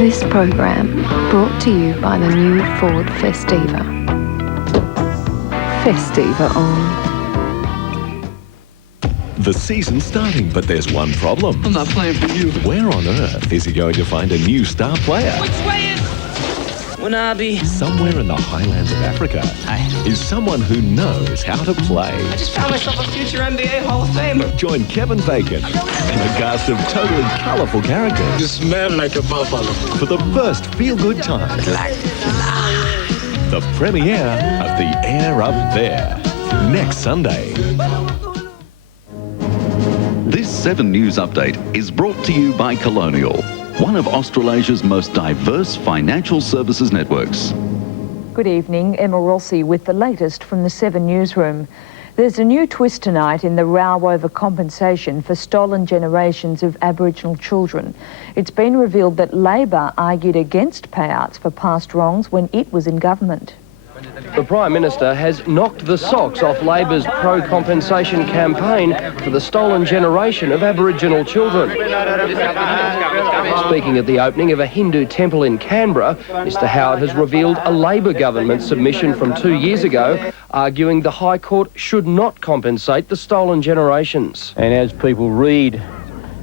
This program brought to you by the new Ford Festiva. Festiva on. The season's starting, but there's one problem. I'm not playing for you. Where on earth is he going to find a new star player? Which way is Wanabe? Somewhere in the highlands of Africa is someone who knows how to play. I just found myself a future NBA Hall of Famer. Join Kevin Bacon and a cast of totally colourful characters. You smell like a buffalo. For the first feel-good time. Like fly. The premiere of The Air Up There. Next Sunday. This 7 News Update is brought to you by Colonial, one of Australasia's most diverse financial services networks. Good evening, Emma Rossi with the latest from the 7 Newsroom. There's a new twist tonight in the row over compensation for stolen generations of Aboriginal children. It's been revealed that Labor argued against payouts for past wrongs when it was in government. The Prime Minister has knocked the socks off Labor's pro-compensation campaign for the stolen generation of Aboriginal children. Speaking at the opening of a Hindu temple in Canberra, Mr Howard has revealed a Labor government submission from 2 years ago, arguing the High Court should not compensate the stolen generations. And as people read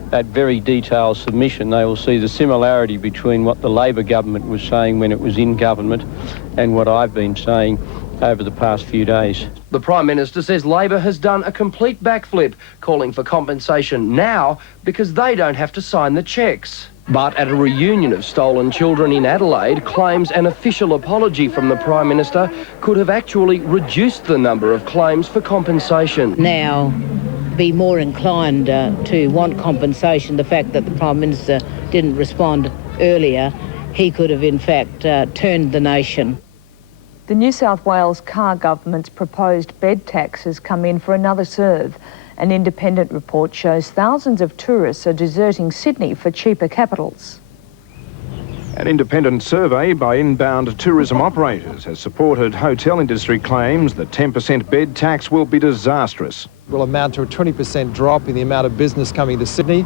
that very detailed submission, they will see the similarity between what the Labor government was saying when it was in government and what I've been saying over the past few days. The Prime Minister says Labor has done a complete backflip, calling for compensation now because they don't have to sign the cheques. But at a reunion of stolen children in Adelaide, claims an official apology from the Prime Minister could have actually reduced the number of claims for compensation. Now be more inclined to want compensation. The fact that the Prime Minister didn't respond earlier, he could have in fact turned the nation. The New South Wales car government's proposed bed tax has come in for another serve. An independent report shows thousands of tourists are deserting Sydney for cheaper capitals. An independent survey by inbound tourism operators has supported hotel industry claims the 10% bed tax will be disastrous. Will amount to a 20% drop in the amount of business coming to Sydney,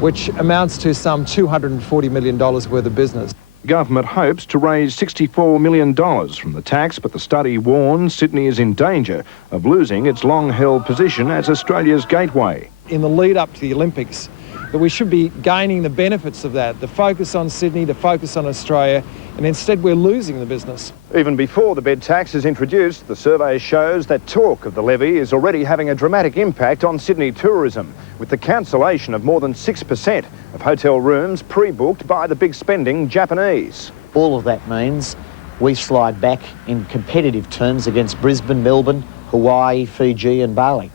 which amounts to some $240 million worth of business. Government hopes to raise $64 million from the tax, but the study warns Sydney is in danger of losing its long-held position as Australia's gateway. In the lead up to the Olympics, that we should be gaining the benefits of that, the focus on Sydney, the focus on Australia, and instead we're losing the business. Even before the bed tax is introduced, the survey shows that talk of the levy is already having a dramatic impact on Sydney tourism, with the cancellation of more than 6% of hotel rooms pre-booked by the big spending Japanese. All of that means we slide back in competitive terms against Brisbane, Melbourne, Hawaii, Fiji and Bali.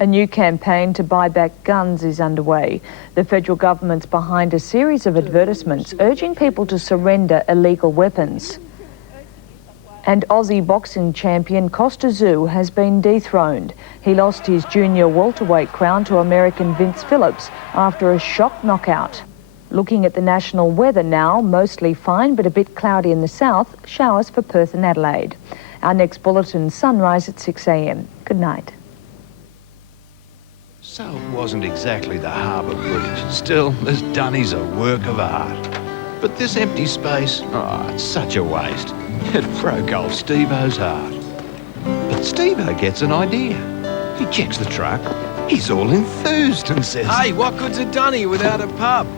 A new campaign to buy back guns is underway. The federal government's behind a series of advertisements urging people to surrender illegal weapons. And Aussie boxing champion Costa Tszyu has been dethroned. He lost his junior welterweight crown to American Vince Phillips after a shock knockout. Looking at the national weather now, mostly fine but a bit cloudy in the south, showers for Perth and Adelaide. Our next bulletin, sunrise at 6 a.m. Good night. So it wasn't exactly the Harbour Bridge. Still, this Dunny's a work of art. But this empty space, oh, it's such a waste. It broke off Steve-O's heart. But Steve-O gets an idea. He checks the truck. He's all enthused and says, Hey, what good's a Dunny without a pub?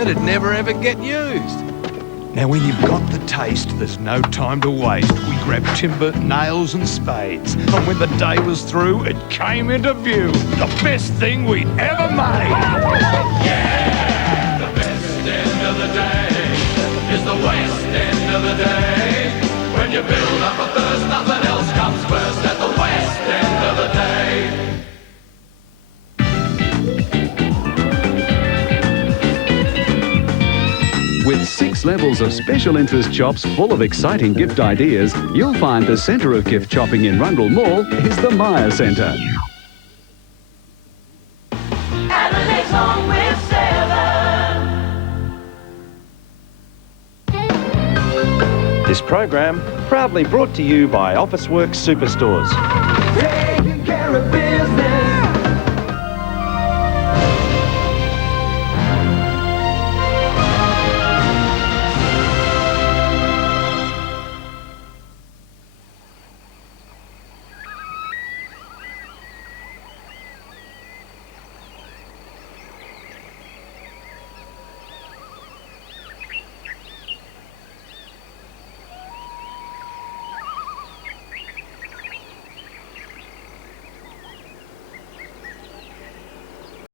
It'd never ever get used. now when you've got the taste, there's no time to waste. We grabbed timber, nails and spades. And when the day was through, it came into view. The best thing we'd ever made. Yeah, the best end of the day is the west end of the day. When you build up a thirst, nothing else comes first at the west end of the day. With 6 levels of special interest shops full of exciting gift ideas, you'll find the centre of gift shopping in Rundle Mall is the Myer Centre. Adelaide's home with 7. This program proudly brought to you by Officeworks Superstores. Taking care of